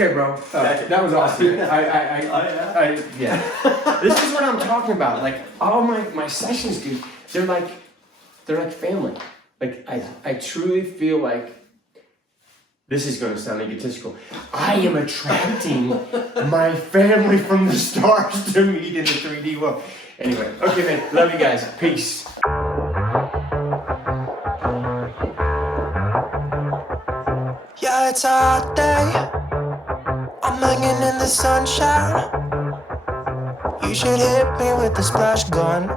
Okay, bro. That was awesome. Yeah. This is what I'm talking about. Like all my sessions, dude, they're like family. Like I truly feel like, this is going to sound egotistical, I am attracting my family from the stars to meet in the 3D world. Anyway, okay, man. Love you guys. Peace. Yeah, it's a hot day. I'm hanging in the sunshine. You should hit me with the splash gun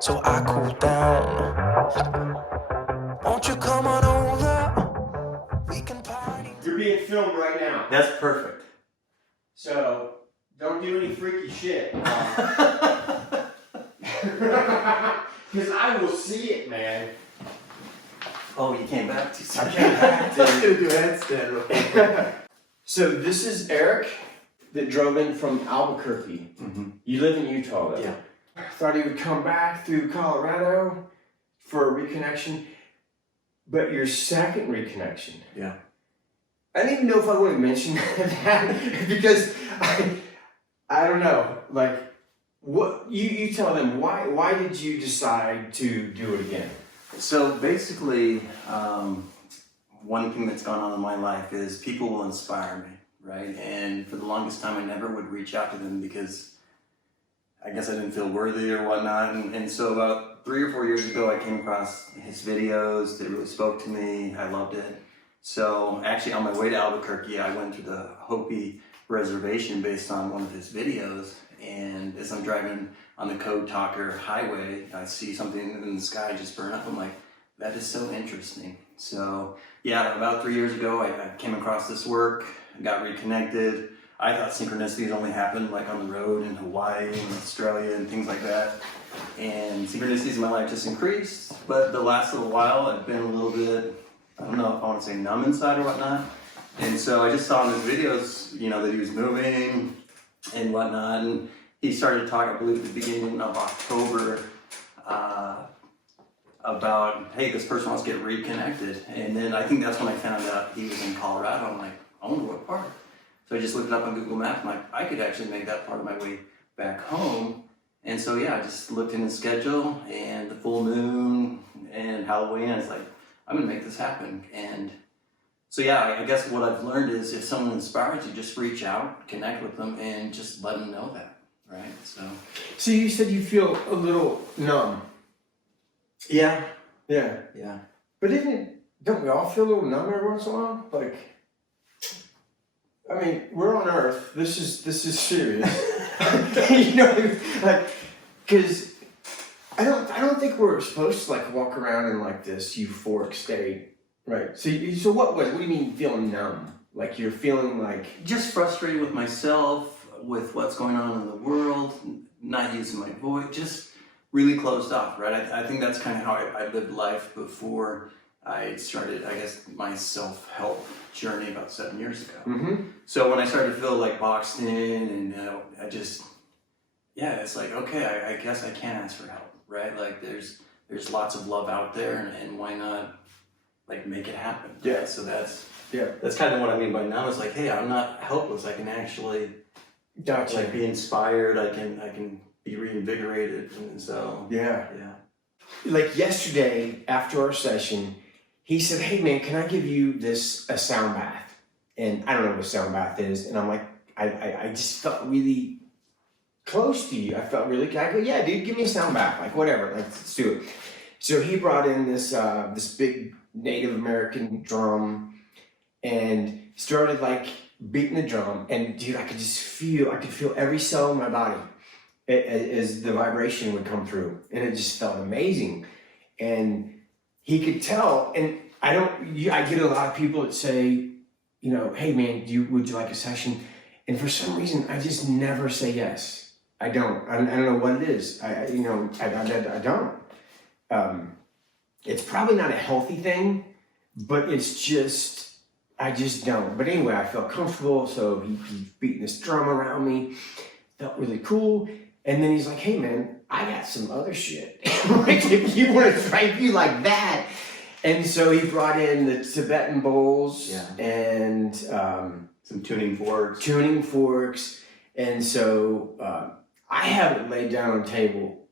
so I cool down. Won't you come on over? We can party. You're being filmed right now. That's perfect. So, don't do any freaky shit. Because I will see it, man. Oh, you came back too soon. I came back to do a headstand real quick. So this is Eric that drove in from Albuquerque. Mm-hmm. You live in Utah, though. Yeah. I thought he would come back through Colorado for a reconnection, but your second reconnection. Yeah. I don't even know if I want to mention that because I don't know. Like, what you tell them why did you decide to do it again? So basically, one thing that's gone on in my life is people will inspire me, right? And for the longest time, I never would reach out to them because I guess I didn't feel worthy or whatnot. And so about 3 or 4 years ago, I came across his videos that really spoke to me. I loved it. So actually on my way to Albuquerque, I went to the Hopi reservation based on one of his videos. And as I'm driving on the Code Talker highway, I see something in the sky just burn up. I'm like, that is so interesting. So yeah, about 3 years ago, I came across this work, got reconnected. I thought synchronicities only happened like on the road in Hawaii and Australia and things like that. And synchronicities in my life just increased. But the last little while, I've been a little bit, I don't know if I want to say numb inside or whatnot. And so I just saw in his videos, you know, that he was moving and whatnot. And he started to talk, I believe, at the beginning of October about, hey, this person wants to get reconnected. And then I think that's when I found out he was in Colorado. I'm like, I wonder what part. So I just looked it up on Google Maps. I'm like, I could actually make that part of my way back home. And so, yeah, I just looked in his schedule and the full moon and Halloween. I was like, I'm going to make this happen. And so, yeah, I guess what I've learned is if someone inspires you, just reach out, connect with them, and just let them know that, right? So you said you feel a little numb. Yeah. Yeah. Yeah. But don't we all feel a little numb every once in a while? Like, I mean, we're on Earth. This is serious. You know, like, because I don't think we're supposed to like walk around in like this euphoric state, right? So what do you mean feeling numb? Like you're feeling like Just frustrated with myself, with what's going on in the world, not using my voice, just really closed off, right? I think that's kind of how I lived life before I started, I guess, my self-help journey about 7 years ago. Mm-hmm. So when I started to feel like boxed in and I just, yeah, it's like, okay, I guess I can ask for help, right? Like there's lots of love out there and why not like make it happen? Yeah. Right? So that's Yeah. kind of what I mean by now. It's like, hey, I'm not helpless. I can actually Gotcha. like be inspired. I can be reinvigorated. And so Yeah. yeah. Like yesterday after our session, he said, "Hey man, can I give you a sound bath?" And I don't know what a sound bath is. And I'm like, I just felt really close to you. I felt really, I go, yeah, dude, give me a sound bath. Like whatever, like, let's do it. So he brought in this big Native American drum and started like beating the drum. And dude, I could feel every cell in my body as the vibration would come through. And it just felt amazing. And he could tell, and I get a lot of people that say, you know, hey man, would you like a session? And for some reason, I just never say yes. I don't know what it is. I don't. It's probably not a healthy thing, but it's just, I just don't. But anyway, I felt comfortable, so he's beating this drum around me. Felt really cool. And then he's like, hey man, I got some other shit. Like if you want to thank you like that. And so he brought in the Tibetan bowls and Some tuning forks. Tuning forks. And so I haven't laid down on a table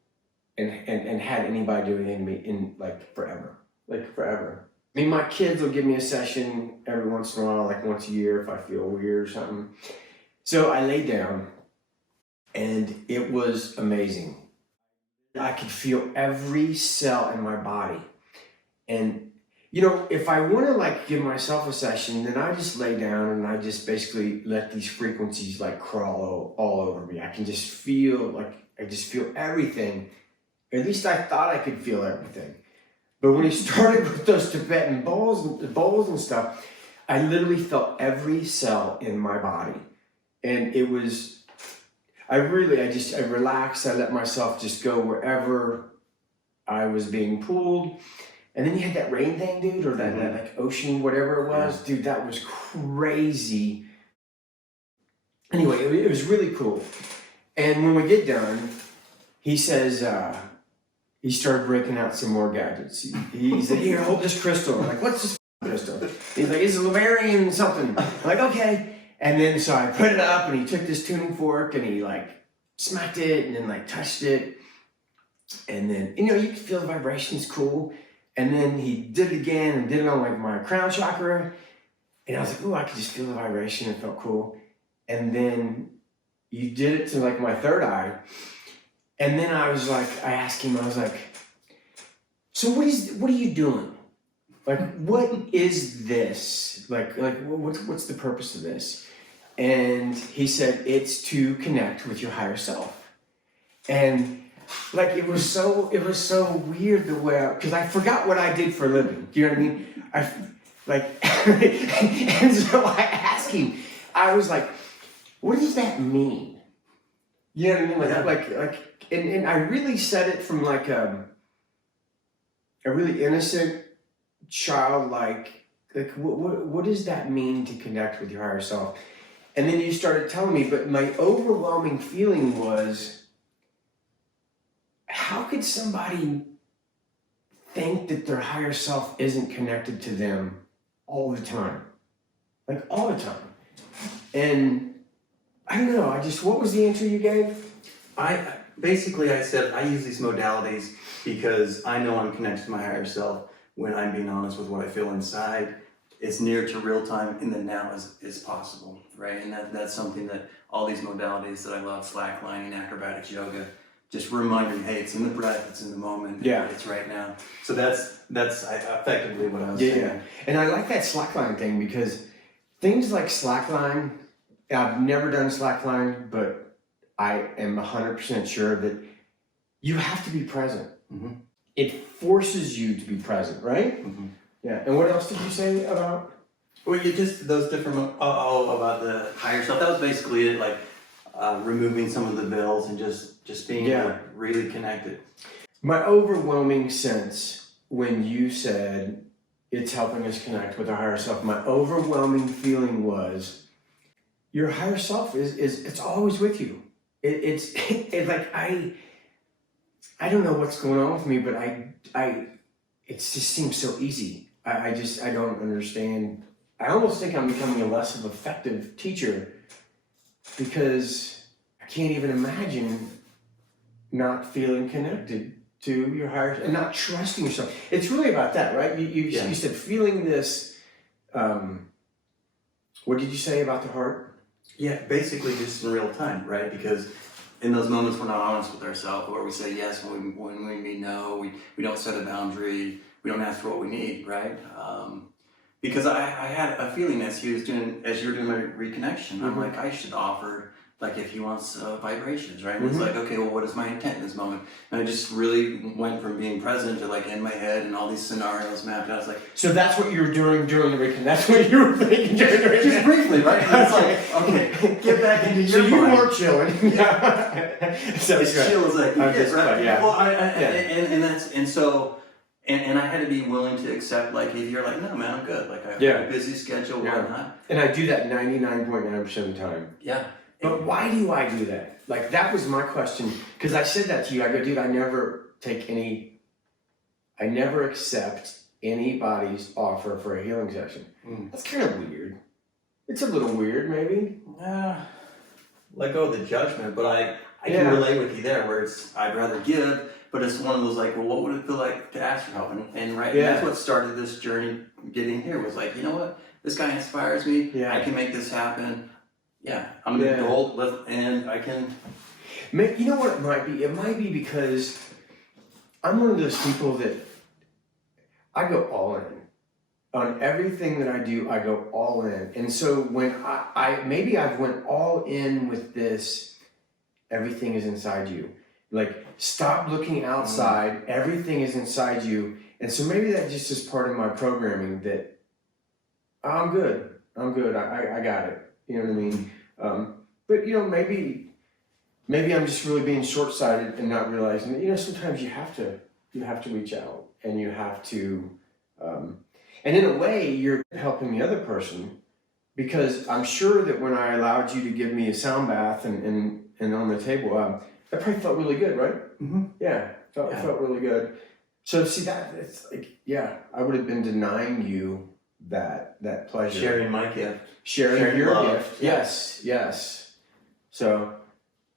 and had anybody do anything to me in like forever. Like forever. I mean, my kids will give me a session every once in a while, like once a year if I feel weird or something. So I laid down and it was amazing. I could feel every cell in my body. And, you know, if I want to like give myself a session, then I just lay down and I just basically let these frequencies like crawl all over me. I can just feel everything. At least I thought I could feel everything. But when he started with those Tibetan bowls and stuff, I literally felt every cell in my body. And it was, I relaxed. I let myself just go wherever I was being pulled. And then you had that rain thing, dude, or that like ocean, whatever it was. Dude, that was crazy. Anyway, it was really cool. And when we get done, he says, he started breaking out some more gadgets. He said, here, hold this crystal. I'm like, what's this crystal? He's like, it's a Lemurian something. I'm like, okay. And then so I put it up and he took this tuning fork and he like smacked it and then like touched it. And then, you know, you can feel the vibrations, cool. And then he did it again and did it on like my crown chakra. And I was like, oh, I could just feel the vibration. It felt cool. And then you did it to like my third eye. And then I was like, I asked him, I was like, so what are you doing? Like, what is this? Like what's the purpose of this? And he said, it's to connect with your higher self. And like, it was so weird the way, because I forgot what I did for a living. Do you know what I mean? And so I asked him, I was like, what does that mean? You know what I mean? And I really said it from like a really innocent, childlike, like what does that mean to connect with your higher self? And then you started telling me, but my overwhelming feeling was, how could somebody think that their higher self isn't connected to them all the time? Like all the time. And I don't know, what was the answer you gave? I said I use these modalities because I know I'm connected to my higher self when I'm being honest with what I feel inside. It's near to real time in the now as possible, right? And that's something that all these modalities that I love, slacklining, acrobatics, yoga, just remind me, hey, it's in the breath, it's in the moment, it's right now. So that's effectively what I was saying. Yeah, and I like that slackline thing because things like slackline, I've never done slackline, but I am 100% sure that you have to be present. Mm-hmm. It forces you to be present, right? Mm-hmm. Yeah, and what else did you say about? Well, you just, those different, about the higher self, that was basically it, like removing some of the veils and just being really connected. My overwhelming sense when you said it's helping us connect with our higher self, my overwhelming feeling was your higher self is it's always with you. It's like I don't know what's going on with me, but it just seems so easy. I don't understand. I almost think I'm becoming a less of an effective teacher because I can't even imagine not feeling connected to your higher and not trusting yourself. It's really about that, right? You said feeling this. What did you say about the heart? Yeah, basically just in real time, right? Because in those moments we're not honest with ourselves, where we say yes when we mean no, we don't set a boundary, we don't ask for what we need, right? Because I had a feeling as you were doing my reconnection, I'm like, I should offer, like if he wants vibrations, right? And it's like, okay, well, what is my intent in this moment? And I just really went from being present to like in my head and all these scenarios mapped out. I was like, so that's what you were doing during the reconnection. That's what you were thinking during the reconnection. Just briefly, right? It's like, okay, get back into your mind. So you weren't chilling. So it's chill as like, right? Yeah. Well, and I had to be willing to accept, like, if you're like, no, man, I'm good. Like, I have a busy schedule, whatnot. And I do that 99.9% of the time. Yeah. But why do I do that? Like, that was my question. Because I said that to you. I go, dude, I never accept anybody's offer for a healing session. That's kind of weird. It's a little weird, maybe. Let go of the judgment, but I Yeah. can relate with you there, where it's I'd rather give, but it's one of those like, well, what would it feel like to ask for help? And that's what started this journey getting here, was like, you know what, this guy inspires me. Yeah. I can make this happen. Yeah, I'm an adult, and I can. You know what it might be? It might be because I'm one of those people that I go all in. On everything that I do, I go all in. And so when maybe I've went all in with this, everything is inside you. Like, stop looking outside, everything is inside you. And so maybe that just is part of my programming, that I'm good, I got it. You know what I mean? But you know, maybe I'm just really being short-sighted and not realizing that, you know, sometimes you have to reach out, and you have to, and in a way, you're helping the other person, because I'm sure that when I allowed you to give me a sound bath and on the table, that probably felt really good, right? Mm-hmm. Yeah, it felt really good. So see, that it's like, yeah, I would have been denying you that pleasure. Sharing my gift. Sharing your love. gift. Yes. So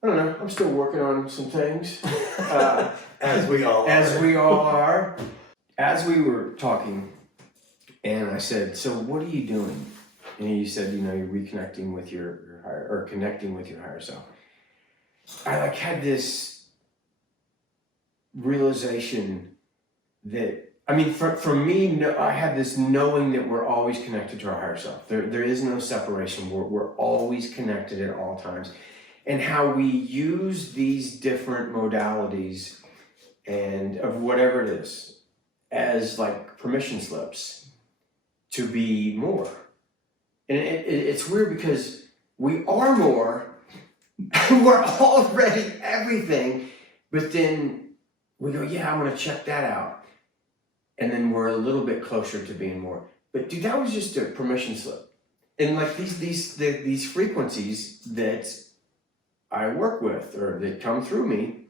I don't know. I'm still working on some things. As we all are. As we were talking, and I said, so what are you doing? And he said, you know, you're reconnecting with your higher, or connecting with your higher self. I like had this realization that, I mean, for me, I had this knowing that we're always connected to our higher self. There is no separation. We're always connected at all times. And how we use these different modalities and of whatever it is as like permission slips to be more. And it's weird because we are more. We're already everything, but then we go, yeah, I'm gonna check that out. And then we're a little bit closer to being more. But dude, that was just a permission slip. And like these frequencies that I work with, or that come through me,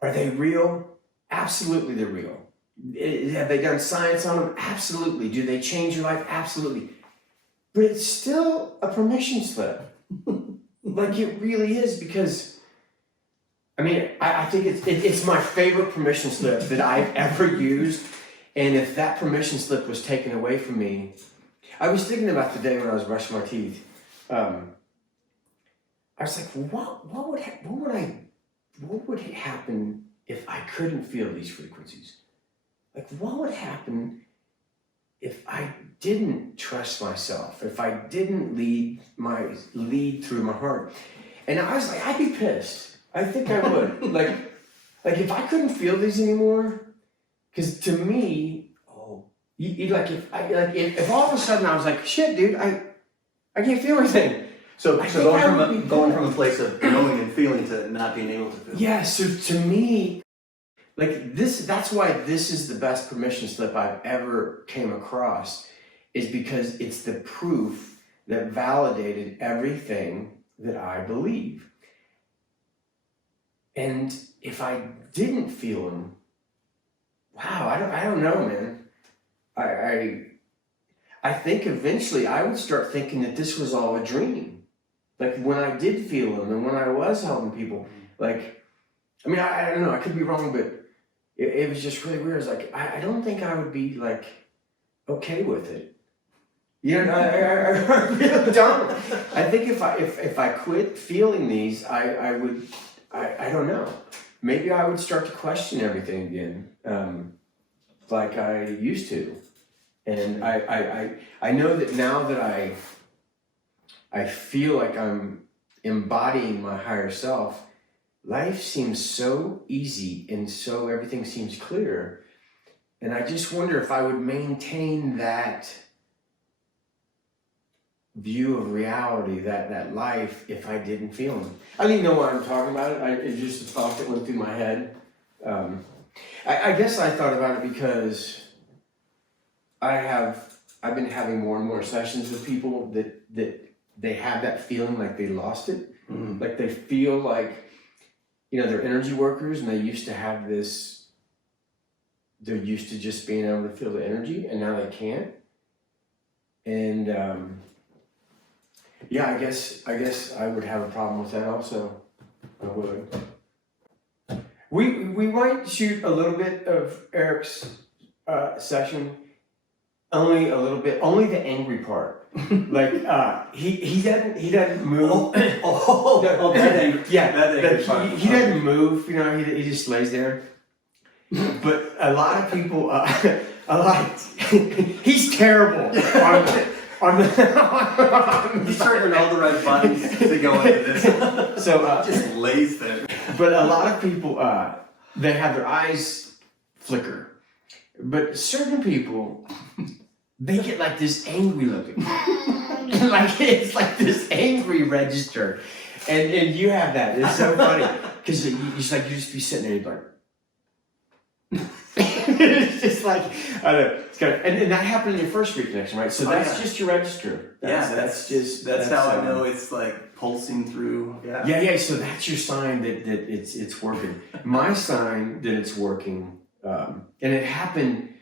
are they real? Absolutely, they're real. Have they done science on them? Absolutely. Do they change your life? Absolutely. But it's still a permission slip. Like it really is, because I mean, I think it's my favorite permission slip that I've ever used. And if that permission slip was taken away from me, I was thinking about the day when I was brushing my teeth. I was like, what would happen if I couldn't feel these frequencies? Like, what would happen if I didn't trust myself? If I didn't lead through my heart? And I was like, I'd be pissed. I think I would. like if I couldn't feel these anymore, because to me, if all of a sudden I was like, shit, dude, I can't feel anything. So going from a place of knowing and feeling to not being able to feel. Yeah, so to me, like that's why this is the best permission slip I've ever came across, is because it's the proof that validated everything that I believe. And if I didn't feel them, wow, I don't know, man. I think eventually I would start thinking that this was all a dream. Like when I did feel them and when I was helping people, like, I mean, I don't know, I could be wrong, but it was just really weird. It's like, I don't think I would be like okay with it. You know, I really don't. I think if I quit feeling these, I would, I don't know. Maybe I would start to question everything again, like I used to. And I know that now that I feel like I'm embodying my higher self, life seems so easy and so everything seems clear. And I just wonder if I would maintain that view of reality, that life, if I didn't feel them. I don't even know why I'm talking about it. It's just a thought that went through my head. I guess I thought about it because I've been having more and more sessions with people that they have that feeling like they lost it. Mm-hmm. Like they feel like, you know, they're energy workers and they used to have this, they're used to just being able to feel the energy and now they can't. And Yeah, I guess I would have a problem with that also. I would. We might shoot a little bit of Eric's session. Only a little bit. Only the angry part. Like he doesn't move. That angry. Yeah, that angry part. he doesn't move. You know, he just lays there. But a lot of people, he's terrible on the He's triggering all the right buttons to go into this. So Just lays there. but a lot of people, they have their eyes flicker. But certain people, they get like this angry looking. Like it's like this angry register. And you have that. It's so funny. Because you just be sitting there and you're like, it's just like, I don't know. It's kind of, and that happened in your first reconnection, right? So that's just your register. That's how I know it's like pulsing through. Yeah. So that's your sign that it's working. My sign that it's working, and it happened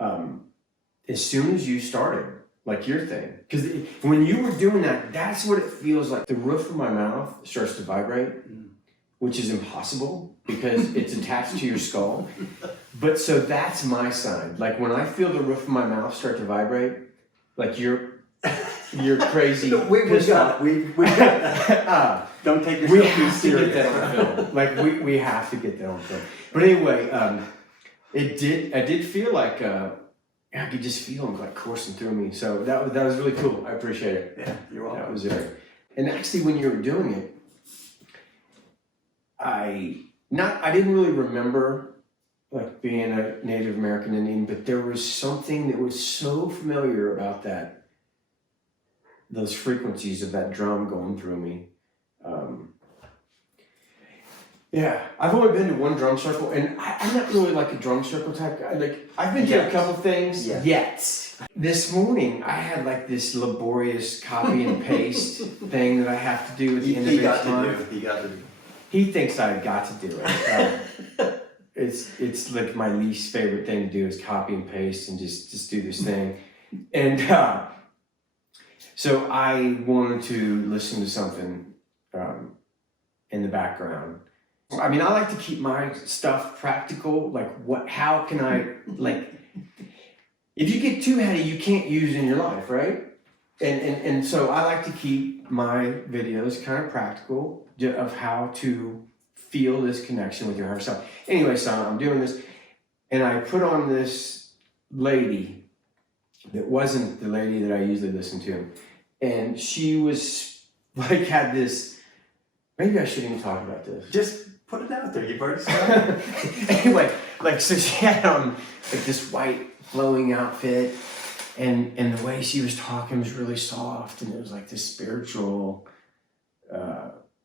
as soon as you started, like your thing. Because when you were doing that, that's what it feels like. The roof of my mouth starts to vibrate, which is impossible because it's attached to your skull. But so that's my sign. Like when I feel the roof of my mouth start to vibrate, like you're crazy. We got that. Don't take yourself We too have to get serious. that on film. Like we have to get that on film. But anyway, I did feel like I could just feel them like coursing through me. So that was really cool. I appreciate it. Yeah, you're welcome. That was it. And actually, when you were doing it, I didn't really remember like being a Native American Indian, but there was something that was so familiar about those frequencies of that drum going through me. Yeah, I've only been to one drum circle, and I'm not really like a drum circle type guy. Like I've been to a couple things. Yeah. Yet this morning I had like this laborious copy and paste thing that I have to do at the end of each month. He got to do. He thinks I got to do it. It's like my least favorite thing to do is copy and paste and just do this thing. And so I wanted to listen to something in the background. I mean, I like to keep my stuff practical. Like how can I, like, if you get too heady, you can't use it in your life, right? And so I like to keep my videos kind of practical of how to feel this connection with your higher self. Anyway, so I'm doing this, and I put on this lady that wasn't the lady that I usually listen to, and she was like had this. Maybe I shouldn't even talk about this. Just put it out there. You've already started. Anyway, like so she had on like this white flowing outfit, and the way she was talking was really soft, and it was like this spiritual.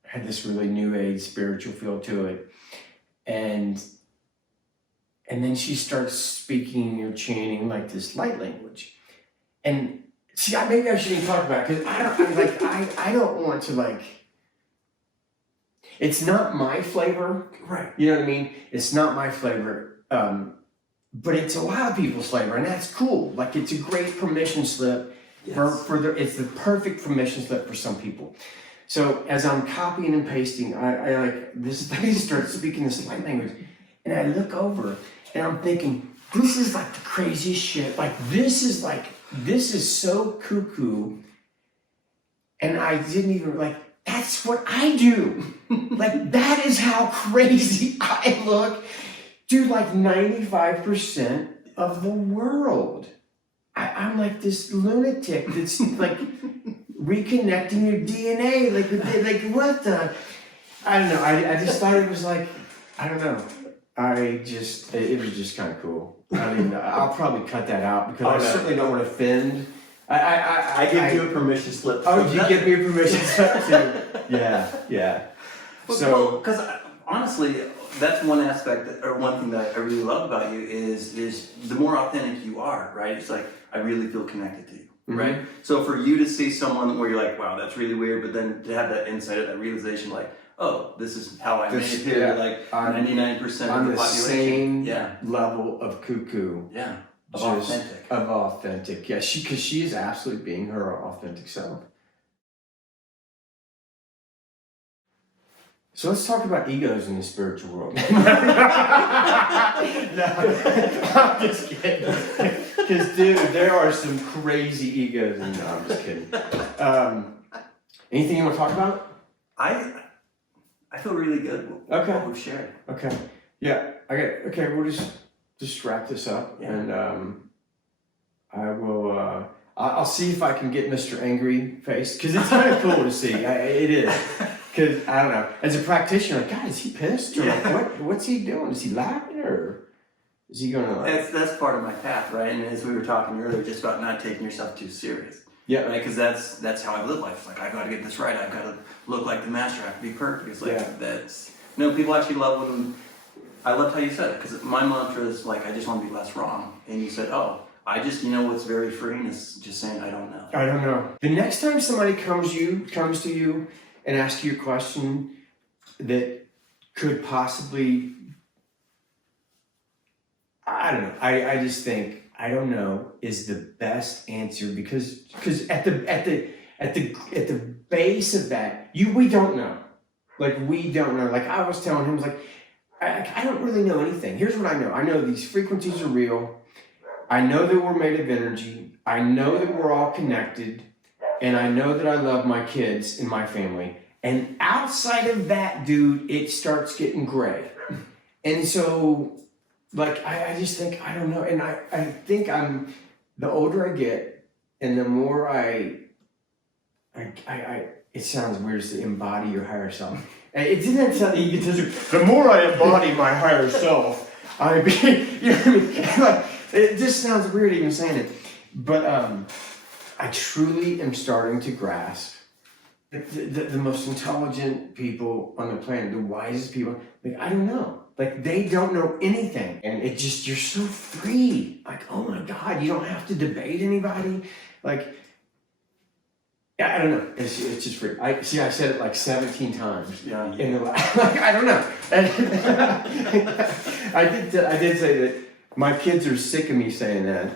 Had this really new age spiritual feel to it, and then she starts speaking or chanting like this light language, and see, maybe I shouldn't even talk about it because I don't want to like. It's not my flavor, Right. You know what I mean? It's not my flavor, but it's a lot of people's flavor, and that's cool. Like it's a great permission slip it's the perfect permission slip for some people. So as I'm copying and pasting, I like this lady starts speaking this light language, and I look over and I'm thinking, this is like the craziest shit. Like this is so cuckoo. And I didn't even like, that's what I do. Like that is how crazy I look to like 95% of the world. I'm like this lunatic that's like reconnecting your DNA, like what the? I don't know. I just thought it was like, I don't know. It was just kind of cool. I don't even know. I'll probably cut that out because I certainly don't want to offend. I give you a permission slip. Oh, you give me a permission slip too? Yeah. So, because honestly, that's one aspect or one thing that I really love about you is the more authentic you are, right? It's like I really feel connected to you. Right? So for you to see someone where you're like, wow, that's really weird, but then to have that insight or that realization, like, oh, this is how I made it here, like 99% of the on the population. same level of cuckoo. Yeah. Of Just authentic. Of authentic. Yeah, because she is absolutely being her authentic self. So let's talk about egos in the spiritual world. No, I'm just kidding. Because, dude, there are some crazy egos in there. I'm just kidding. Anything you want to talk about? I feel really good with what we've shared. Okay. Yeah. Okay. We'll just wrap this up, and I will. I'll see if I can get Mr. Angry Face, because it's kind of cool to see. It is. Because I don't know. As a practitioner, like, God, is he pissed or like, what's he doing? Is he laughing or is he going to like? That's part of my path, right? And as we were talking earlier, just about not taking yourself too serious. Yeah. Right? Because that's how I live life. It's like, I got to get this right. I've got to look like the master. I have to be perfect. It's like that's. People actually love when. I loved how you said it, because my mantra is like, I just want to be less wrong. And you said, oh, I just, what's very freeing is just saying, I don't know. I don't know. The next time somebody comes to you and asks you a question that could possibly, I don't know. I just think, I don't know is the best answer, because at the base of that, we don't know. Like, we don't know. Like I was telling him, like, I don't really know anything. Here's what I know. I know these frequencies are real. I know that we're made of energy. I know that we're all connected. And I know that I love my kids and my family. And outside of that, dude, it starts getting gray. And so, like, I just think, I don't know. And I think the older I get and the more it sounds weird to say embody your higher self. It didn't sound egotistical. The more I embody my higher self, you know what I mean? Like, it just sounds weird even saying it. But I truly am starting to grasp the most intelligent people on the planet, the wisest people. Like, I don't know. Like, they don't know anything. And it just, you're so free. Like, oh my God, you don't have to debate anybody. Like, I don't know. It's just free. I said it like 17 times. Yeah. In the last, like, I don't know. I did say that my kids are sick of me saying that.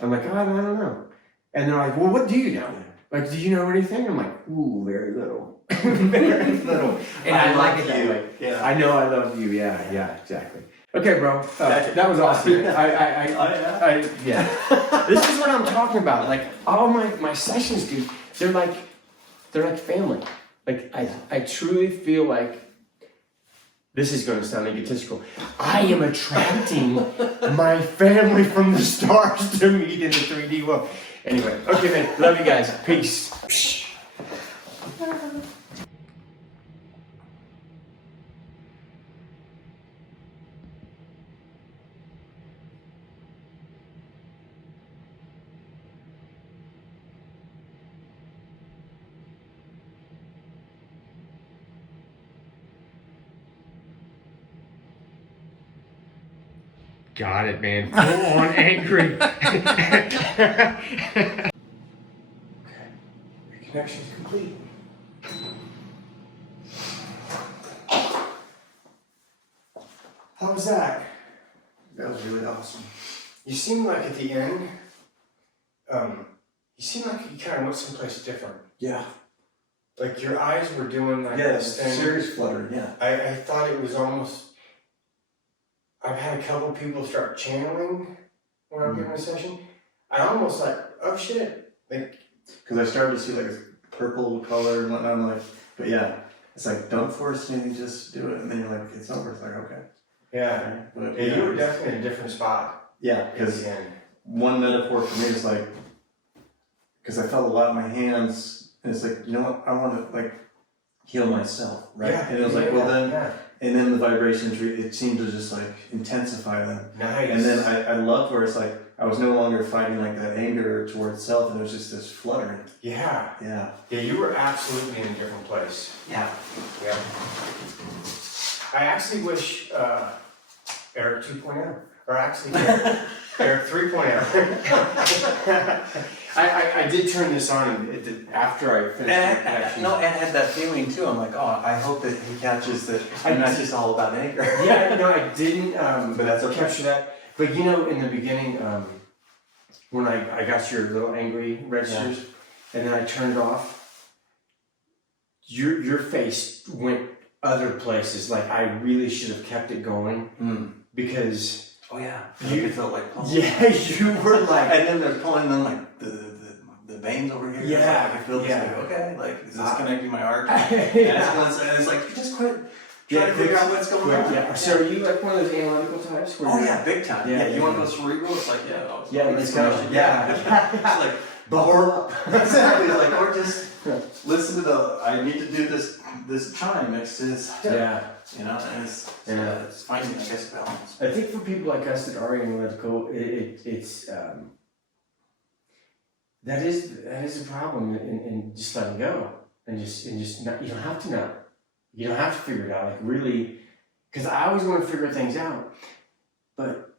I'm like, oh, I don't know. And they're like, well, what do you know? Like, do you know anything? I'm like, ooh, very little. Very little. And I like it that way. Yeah. I know I love you. Yeah, exactly. Okay, bro. That was awesome. Yeah. This is what I'm talking about. Like, all my sessions, dude, they're like family. Like, I truly feel like, this is going to sound egotistical, I am attracting my family from the stars to meet in the 3D world. Anyway, okay, man. Love you guys. Peace. Got it, man. Full on angry. Okay. Reconnection is complete. How was that? That was really awesome. You seem like at the end, you seem like you kind of went someplace different. Yeah. Like, your eyes were doing like this thing. serious fluttering, yeah. I thought it was almost, I've had a couple people start channeling when I'm giving a session. I almost like, oh shit. Like, because I started to see like a purple color and whatnot. I'm like, but yeah, it's like, don't force anything, just do it. And then you're like, it's over. It's like, okay. yeah. But Yeah, you were definitely in a different spot. yeah, because one metaphor for me is like, because I felt a lot in my hands, and it's like, you know what, I want to like heal myself, right? Yeah, and it was like, well then, and then the vibrations, it seemed to just like intensify them. Nice. And then I loved where it's like, I was no longer fighting like that anger towards self, and it was just this fluttering. Yeah. Yeah. Yeah, you were absolutely in a different place. Yeah. Yeah. I actually wish Eric 2.0, or actually Eric 3.0. I did turn this on after I finished. And I had that feeling too. I'm like, oh, I hope that he catches that I'm not just all about anger. Yeah, no, I didn't but that's okay. capture that. But you know, in the beginning, when I got your little angry registers, and then I turned it off, your face went other places. Like I really should have kept it going because Oh yeah, you felt like pulling. Yeah, you were like, and then they're pulling them like the veins over here. Yeah, I feel this yeah. like, okay, like is this connecting my heart? Yeah. And it's like just quit. Try to figure out what's going on. Yeah. So are you like one of those analytical types? Where Oh you're- yeah, big time. Yeah, Yeah, yeah, you want to yeah. go cerebral? It's like yeah, Yeah, let's go. Yeah, it's like Bubble up. exactly. Like or just listen to the. I need to do this chime next to this. Yeah. You know, and it's finding I guess balance. I think for people like us that are analytical, it's that is a problem in just letting go and just not, you don't have to know. You don't have to figure it out. Like really, because I always want to figure things out, but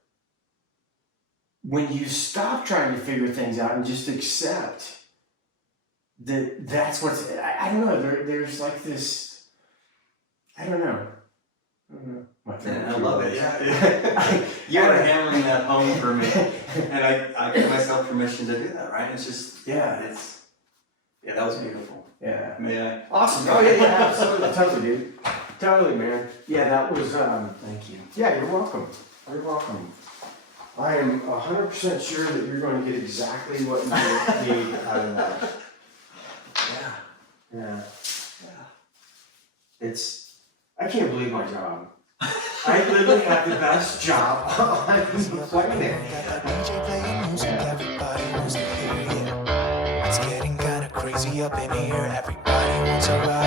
when you stop trying to figure things out and just accept that's what's I don't know. There's like this. I don't know. And I love it. Yeah. You are hammering that home for me, and I give myself permission to do that. Right? It's just that was beautiful. Yeah. May I? Awesome. Oh yeah, absolutely, totally, dude. Totally, man. Yeah, that was. Thank you. Yeah, you're welcome. You're welcome. I am 100% sure that you're going to get exactly what you need out of that. Yeah. It's. I can't believe my job. I literally have the best job on the planet. Got that DJ playing music, everybody wants to hear it. It's getting kinda crazy up in here. Everybody wants a ride.